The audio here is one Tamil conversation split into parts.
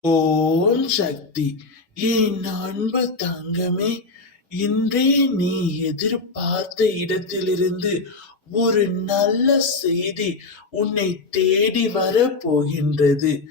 ஓம் சக்தி. என் அன்பு தங்கமே, இன்றே நீ எதிர்பார்த்த இடத்திலிருந்து ஒரு நல்ல செய்தி உன்னை தேடி வர போகின்றது.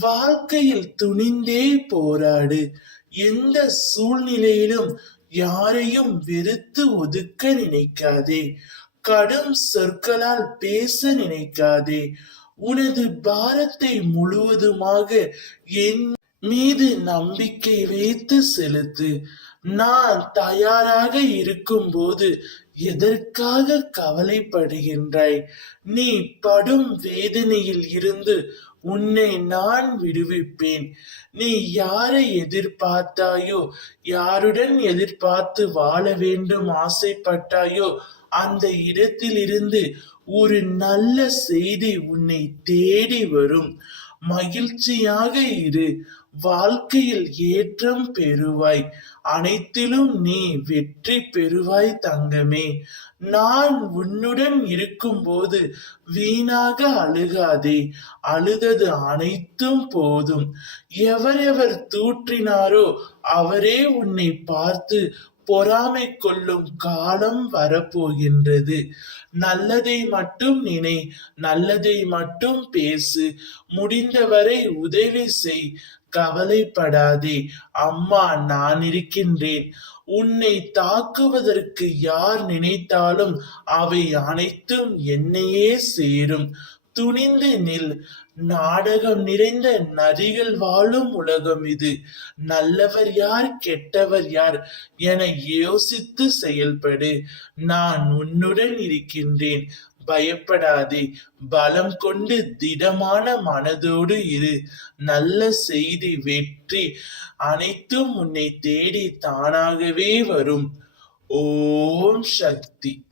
வாழ்க்கையில் துணிந்தே போராடு. எந்த சூழ்நிலையிலும் யாரையும் வெறுத்து ஒதுக்க நினைக்காதே. கடும் சொற்களால் பேச நினைக்காதே. உனது பாரத்தை முழுவதுமாக என் மீது நம்பிக்கை வைத்து செலுத்து. நான் தயாராக இருக்கும்போது எதற்காக கவலைப்படுகின்றாய்? நீ படும் வேதனையில் இருந்து உன்னை நான் விடுவிப்பேன். நீ யாரை எதிர்பார்த்தாயோ, யாருடன் எதிர்பார்த்து வாழ வேண்டும் ஆசைப்பட்டாயோ, அந்த இடத்திலிருந்து ஒரு நல்ல செய்தி உன்னை தேடி வரும். மகிழ்ச்சியாக இரு. வாழ்க்கையில் ஏற்றம் பெறுவாய். அனைத்திலும் நீ வெற்றி பெறுவாய் தங்கமே. நான் உன்னுடன் இருக்கும்போது வீணாக அழுகாதே. அழுதது அனைத்தும் போதும். எவரெவர் தூற்றினாரோ அவரே உன்னை பார்த்து பொறாமை கொள்ளும் காலம் வரப்போகின்றது. நல்லதை மட்டும் நினை. நல்லதை மட்டும் பேசு. முடிந்தவரை உதவி செய். கவலைப்படாதே. அம்மா நான் இருக்கின்றேன். உன்னை தாக்குவதற்கு யார் நினைத்தாலும் அவை அனைத்தும் என்னையே சேரும். துணிந்து நில். நாடகம் நிறைந்த நரிகள் வாழும் உலகம் இது. நல்லவர் யார், கெட்டவர் யார் என யோசித்து செயல்படு. நான் உன்னுடன் இருக்கின்றேன். பயப்படாதே. பலம் கொண்டு திடமான மனதோடு இரு. நல்ல செய்தி, வெற்றி அனைத்தும் உன்னை தேடி தானாகவே வரும். ஓம் சக்தி.